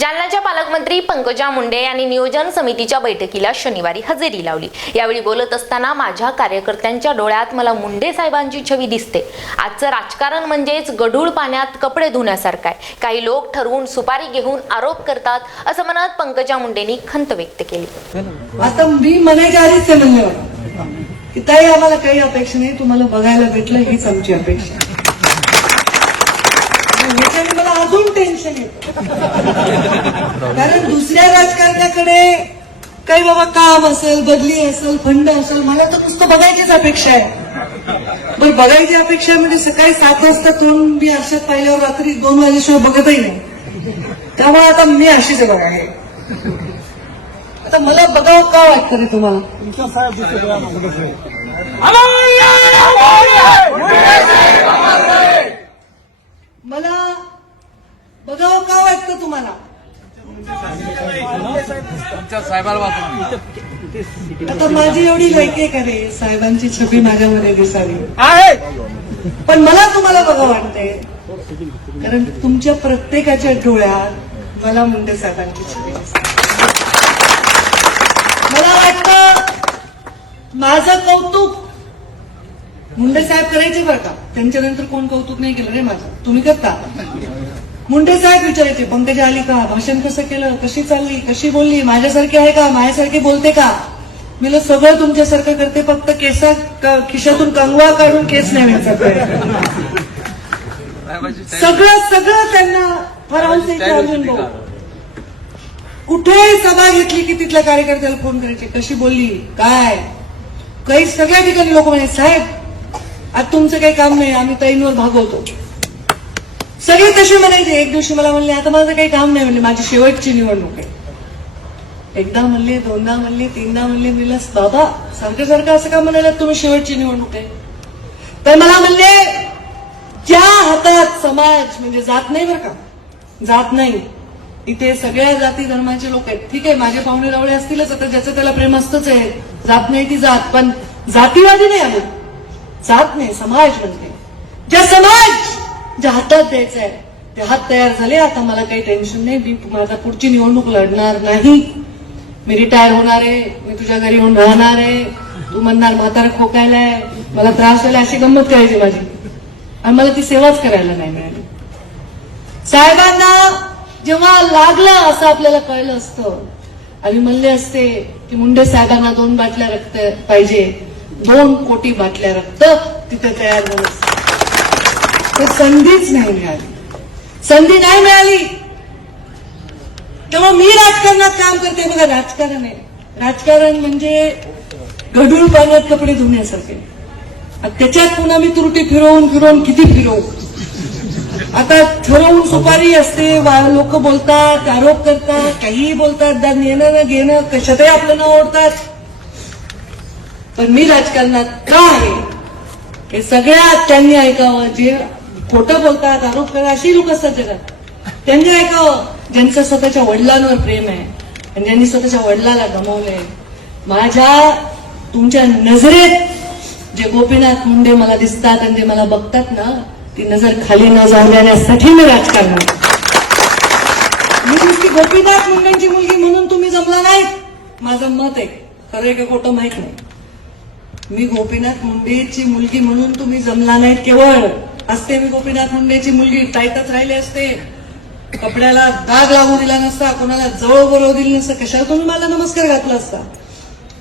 जालन्याच्या पालकमंत्री पंकजा मुंडे यांनी नियोजन समितीच्या बैठकीला शनिवारी हजेरी लावली. यावेळी बोलत असताना माझ्या कार्यकर्त्यांच्या डोळ्यात मला मुंडे साहेबांची छवी दिसते. आजचं राजकारण म्हणजेच गढूळ पाण्यात कपडे धुण्यासारखं आहे. काही लोक ठरवून सुपारी घेऊन आरोप करतात असं म्हणत पंकजा मुंडेंनी खंत व्यक्त केली. आता मी म्हणायच्या आधीच की ताई आम्हाला काही अपेक्षा नाही तुम्हाला बघायला भेटलं हीच आमची अपेक्षा. आहे. अजून टेन्शन येतं. कारण दुसऱ्या राजकारण्याकडे काही बाबा काम असेल बदली असेल फंड असेल मला तर नुसतं बघायचीच अपेक्षा आहे. बरं बघायची अपेक्षा म्हणजे सकाळी सात वाजता तोंड मी आरशात पाहिल्यावर रात्री दोन वाजेशिवाय बघतही नाही. त्यामुळे आता मी अशीच आहे. बघा हे. आता मला बघावं का वाटतं रे तुम्हाला मला बघावं का वाटतं तुम्हाला? आता माझी एवढी लायकी आहे का रे साहेबांची छबी माझ्यामध्ये दिसावी. पण मला तुम्हाला बघा वाटते कारण तुमच्या प्रत्येकाच्या डोळ्यात मला मुंडे साहेबांची छबी दिसते. मला वाटतं माझं कौतुक मुंडे साहेब करायचे बरं का? त्यांच्यानंतर कोण कौतुक नाही केलं रे माझं? तुम्ही करता? मुंडे साहेब विचारायचे पंकजा आली का? भाषण कसं केलं? कशी चालली? कशी बोलली? माझ्यासारखी आहे का? माझ्यासारखी बोलते का? मी सगळं तुमच्यासारखं करते फक्त केसा का, खिशातून कंगवा काढून केस नाही सगळं सगळं त्यांना फार कुठेही सभा घेतली की तिथल्या कार्यकर्त्याला फोन करायचे कशी बोलली? काय? काही सगळ्या ठिकाणी लोक म्हणे साहेब आज तुमचं काही काम नाही आम्ही ताईंवर भागवतो. सगळे तसे म्हणायचे एक दिवशी मला म्हणले आता माझं काही काम नाही म्हणले माझी शेवटची निवडणूक आहे. एकदा म्हणले दोनदा म्हणले तीनदा म्हणले मिलस बाबा सारखं सारखं असं का म्हणायला तुम्ही शेवटची निवडणूक आहे? तर मला म्हणले ज्या हातात समाज म्हणजे जात नाही बरं का जात नाही इथे सगळ्या जाती धर्माचे लोक आहेत ठीक आहे माझे पाहुणे रावळे असतीलच आता ज्याचं त्याला प्रेम असतच आहे जात नाही ती जात पण जातीवादी नाही आम्ही जात नाही समाज म्हणते ज्या समाज ज्या हातात द्यायचं आहे ते हात तयार झाले आता मला काही टेन्शन नाही. मी माझा पुढची निवडणूक लढणार नाही. मी रिटायर होणार आहे. मी तुझ्या घरी येऊन राहणार आहे. तू म्हणणार म्हातारा खोकायलाय मला त्रास झाला अशी गंमत करायची माझी. आणि मला ती सेवाच करायला नाही मिळाली. साहेबांना जेव्हा लागलं असं आपल्याला कळलं असतं आम्ही म्हणले असते की मुंडे साहेबांना दोन बाटल्या रक्त पाहिजे. दोन कोटी बाटल्या रक्त तिथे तयार झालं तर संधीच नाही मिळाली. संधी नाही मिळाली. तेव्हा मी राजकारणात काम करते बघा राजकारण आहे. राजकारण म्हणजे गढूळ पाण्यात कपडे धुण्यासारखे. त्याच्यात पुन्हा मी त्रुटी फिरवून फिरवून किती फिरवू? आता ठरवून सुपारी असते लोक बोलतात आरोप करतात काहीही बोलतात दा- नेणं घेणं कशातही आपलं नाव ओढतात. पण मी राजकारणात का आहे? हे सगळ्यात त्यांनी ऐकावं जे खोटं बोलतात आरोप करा अशी लोक असतात जगात. त्यांनी ऐकावं हो? ज्यांचं स्वतःच्या वडिलांवर प्रेम आहे आणि ज्यांनी स्वतःच्या वडिलाला गमावलंय. माझ्या तुमच्या नजरेत जे गोपीनाथ मुंडे मला दिसतात आणि ते मला बघतात ना ती नजर खाली न जाऊ देण्यासाठी मी राजकारणात. मी नुसती गोपीनाथ मुंडेंची मुलगी म्हणून तुम्ही जमला नाही माझं मत आहे खरं आहे का खोटं माहीत नाही. मी गोपीनाथ मुंडेची मुलगी म्हणून तुम्ही जमला नाहीत केवळ. असते मी गोपीनाथ मुंडेची मुलगी. टायतच राहिली असते. कपड्याला दाग लागू दिला नसता. कोणाला जवळ बोलवू दिली नसतं. कशाला तुम्ही मला नमस्कार घातला असता?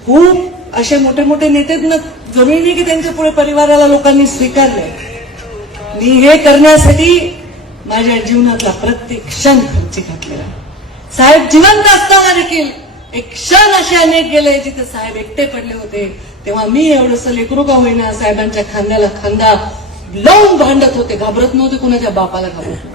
खूप असे मोठे मोठे नेते जमिनी की त्यांच्या पुढे परिवाराला लोकांनी स्वीकारले मी हे करण्यासाठी माझ्या जीवनातला प्रत्येक क्षण खर्ची घातलेला. साहेब जिवंत असताना देखील एक क्षण असे अनेक गेले जिथे साहेब एकटे पडले होते. तेव्हा मी एवढंसं लेकरू का होईना साहेबांच्या खांद्याला खांदा लावून भांडत होते. घाबरत नव्हते कुणाच्या बापाला घाबरत